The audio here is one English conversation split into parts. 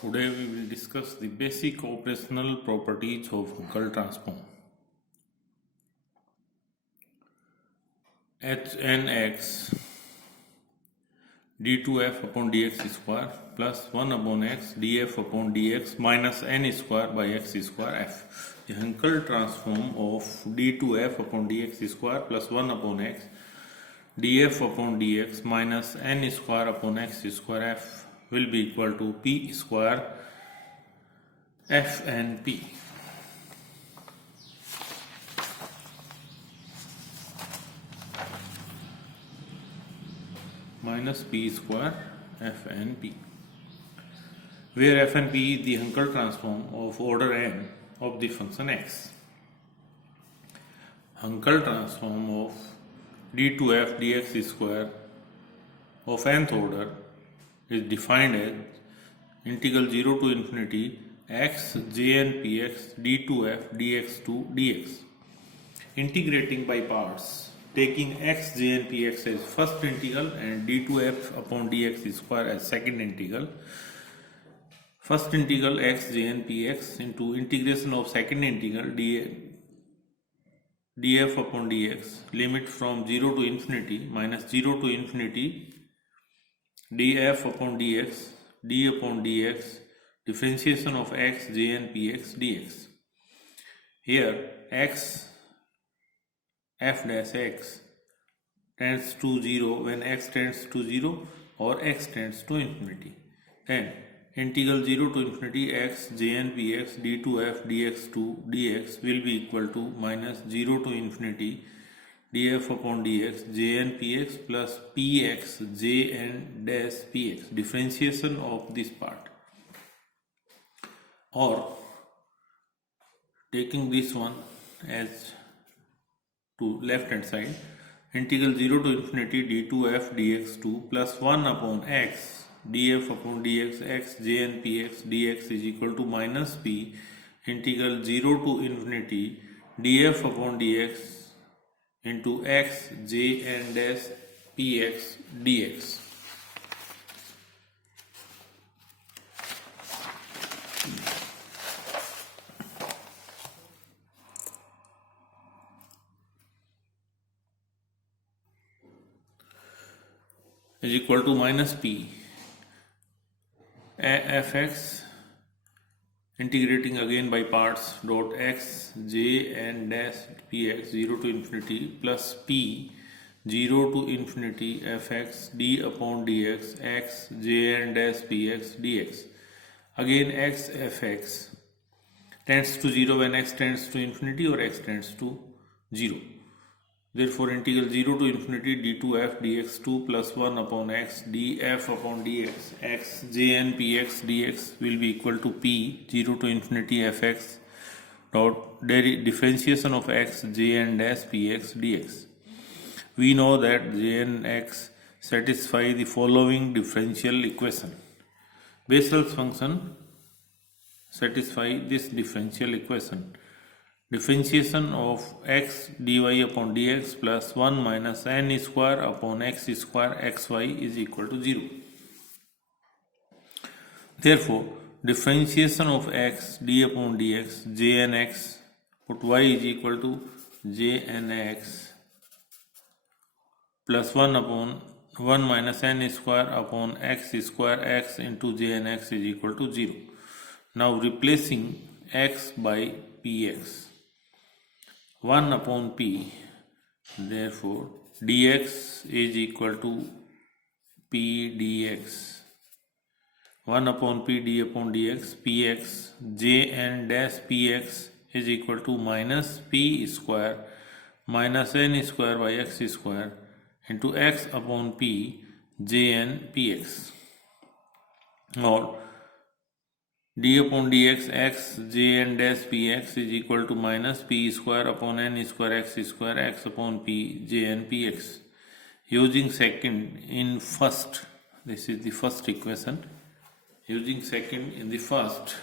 Today we will discuss the basic operational properties of Hankel transform. Hn(x) d2f upon dx square plus 1 upon x df upon dx minus n square by x square f. The Hankel transform of d2f upon dx square plus 1 upon x df upon dx minus n square upon x square f will be equal to p square f and p. Minus p square f and p, where f and p is the Hankel transform of order n of the function x. Hankel transform of d2f dx square of nth order is defined as integral 0 to infinity x jn px d2f dx2 dx. Integrating by parts, taking x jn px as first integral and d2f upon dx square as second integral. First integral x jn px into integration of second integral df upon dx, limit from 0 to infinity minus 0 to infinity df upon dx d upon dx, differentiation of x jn px dx. Here x f dash x tends to 0 when x tends to 0 or x tends to infinity. Then integral 0 to infinity x jn px d2f dx2 dx will be equal to minus 0 to infinity df upon dx jn px plus px jn dash px, differentiation of this part. Or taking this one as to left hand side, integral 0 to infinity d2f dx2 plus 1 upon x df upon dx x jn px dx is equal to minus p integral 0 to infinity df upon dx into x jn dash px dx. Is equal to minus p fx, integrating again by parts, dot x j n dash px 0 to infinity plus p 0 to infinity fx d upon dx x j n dash px dx. Again x fx tends to 0 when x tends to infinity or x tends to 0. Therefore, integral 0 to infinity d2f dx2 plus 1 upon x df upon dx x jn px dx will be equal to p 0 to infinity fx dot differentiation of x jn dash px dx. We know that jn x satisfy the following differential equation. Bessel's function satisfy this differential equation. Differentiation of x dy upon dx plus 1 minus n square upon x square xy is equal to 0. Therefore, differentiation of x d upon dx jnx, put y is equal to jnx plus 1 upon 1 minus n square upon x square x into jnx is equal to 0. Now replacing x by px, 1 upon p, therefore dx is equal to p dx, 1 upon p d upon dx px jn dash px is equal to minus p square minus n square by x square into x upon p jn px. Or d upon dx x jn dash px is equal to minus p square upon n square x upon p jn px. Using second in first, this is the first equation. Using second in the first,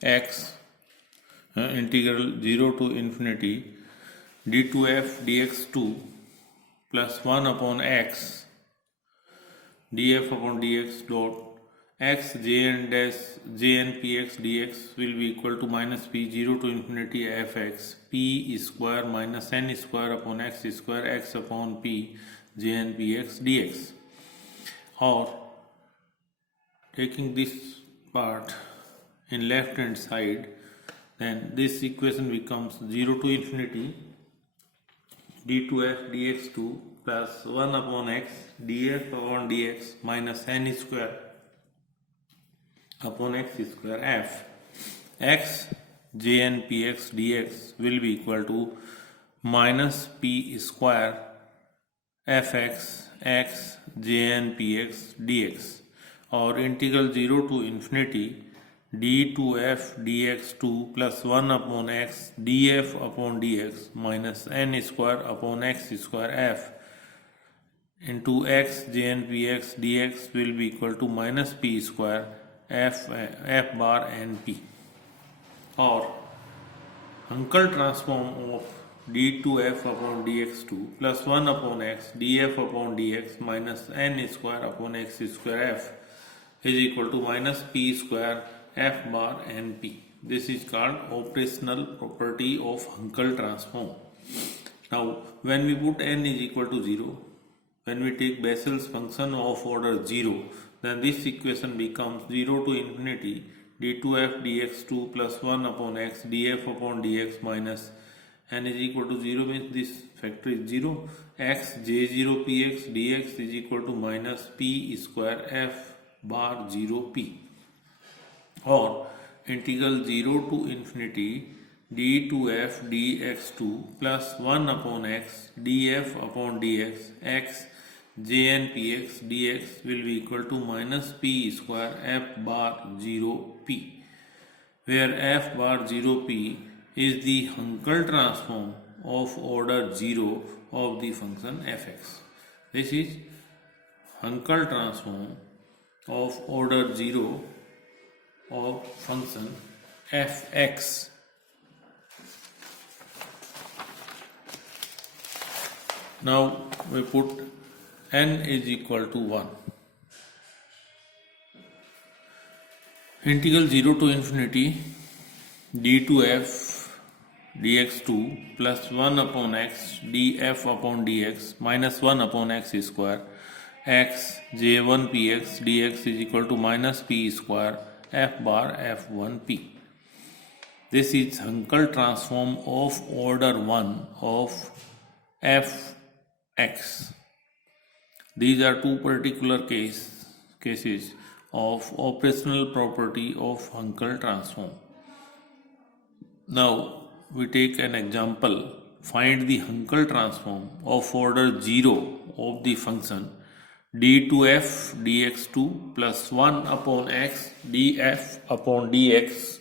x integral 0 to infinity d2f dx2 plus 1 upon x df upon dx dot x jn dash jn px dx will be equal to minus p 0 to infinity fx p square minus n square upon x square x upon p jn px dx. Or taking this part in left hand side, then this equation becomes 0 to infinity d2f dx2 plus 1 upon x df upon dx minus n square upon x square f x jn px dx will be equal to minus p square fx x jn px dx. और integral 0 to infinity d2f dx2 plus 1 upon x df upon dx minus n square upon x square f into x jn px dx will be equal to minus p square f bar n p. और Hankel transform of d2f upon dx2 plus 1 upon x df upon dx minus n square upon x square f is equal to minus p square f bar n p. This is called operational property of Hankel transform. Now when we put n is equal to 0, when we take Bessel's function of order 0, then this equation becomes 0 to infinity d2f dx2 plus 1 upon x df upon dx minus n is equal to 0 means this factor is 0. X j0 px dx is equal to minus p square f bar 0 p. और integral 0 to infinity d2f dx2 plus 1 upon x df upon dx x jn px dx will be equal to minus p square f bar 0 p, where f bar 0 p is the Hankel transform of order 0 of the function fx. This is Hankel transform of order 0 of function fx. Now we put n is equal to 1. Integral 0 to infinity d2f dx2 plus 1 upon x df upon dx minus 1 upon x square x j1 px dx is equal to minus p square f bar f1 p. This is Hankel transform of order 1 of fx. These are two particular cases of operational property of Hankel transform. Now we take an example. Find the Hankel transform of order 0 of the function d2f dx2 plus 1 upon x df upon dx,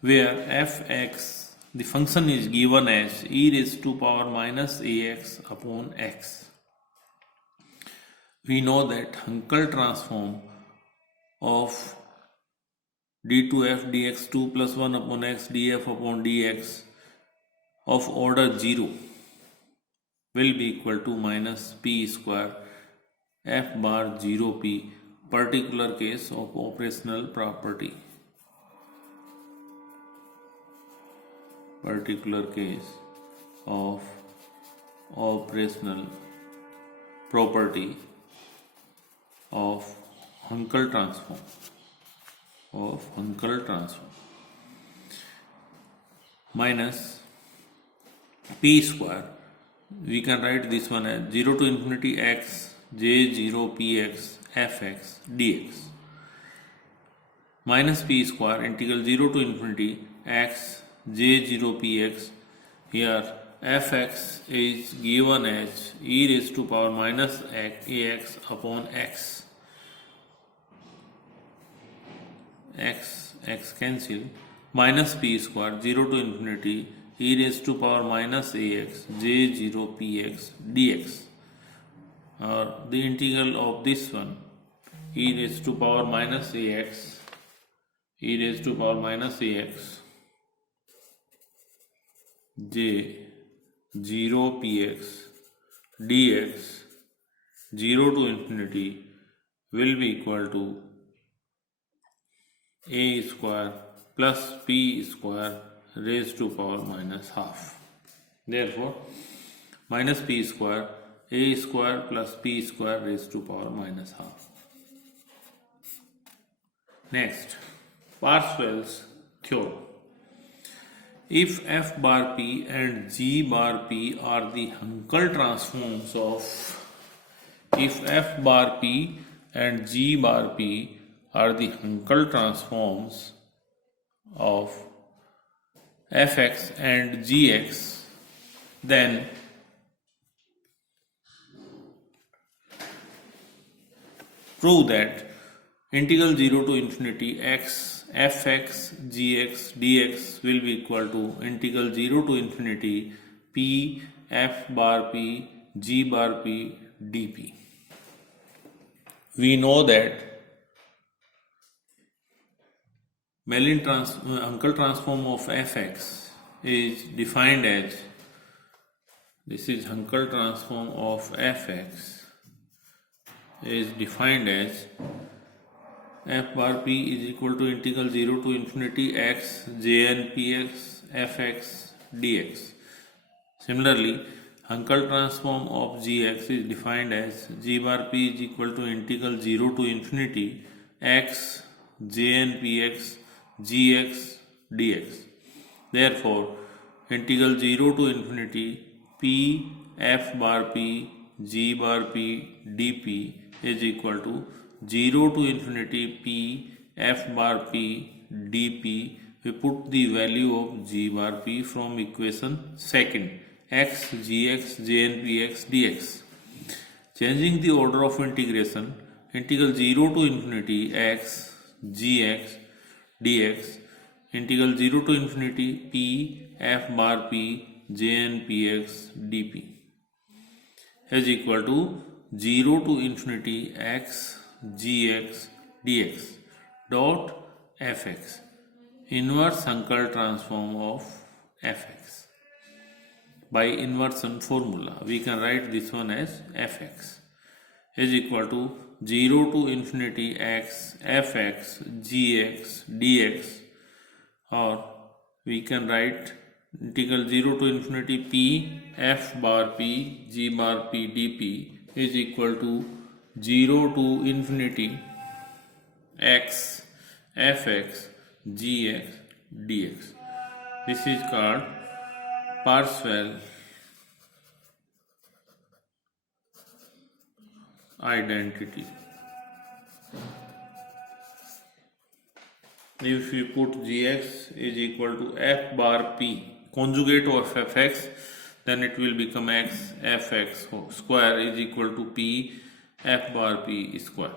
where fx, the function is given as e raised to power minus ax upon x. We know that Hankel transform of d2f dx2 plus 1 upon x df upon dx of order 0 will be equal to minus p square f bar 0 p, particular case of operational property. Particular case of operational property of Hankel transform. Minus p square, we can write this one as 0 to infinity x j0 px fx dx minus p square integral 0 to infinity x j0 px. Here fx is given as e raised to power minus ax upon x. x cancel, minus p square 0 to infinity e raised to power minus ax j0 px dx, or the integral of this one e raised to power minus ax e raised to power minus ax j 0 px dx 0 to infinity will be equal to a square plus p square raised to power minus half. Therefore, minus p square a square plus p square raised to power minus half. Next, Parseval's theorem. If f bar p and g bar p are the Hankel transforms of if f bar p and g bar p are the Hankel transforms of fx and gx, then prove that integral 0 to infinity x fx gx dx will be equal to integral 0 to infinity p f bar p g bar p dp. We know that Hankel transform of fx is defined as, this is Hankel transform of fx is defined as f bar p is equal to integral 0 to infinity x jn px fx dx. Similarly, Hankel transform of gx is defined as g bar p is equal to integral 0 to infinity x jn px gx dx. Therefore, integral 0 to infinity p f bar p g bar p dp is equal to 0 to infinity p f bar p dp. We put the value of g bar p from equation second, x gx jn px dx. Changing the order of integration, integral 0 to infinity x gx dx, integral 0 to infinity p f bar p jn px dp is equal to 0 to infinity x gx dx dot fx, inverse Hankel transform of fx. By inversion formula, we can write this one as fx is equal to 0 to infinity x fx gx dx, or we can write integral 0 to infinity p f bar p g bar p dp is equal to 0 to infinity x fx gx dx. This is called Parseval identity. If we put gx is equal to f bar p conjugate of fx, then it will become x fx square is equal to p f bar p square.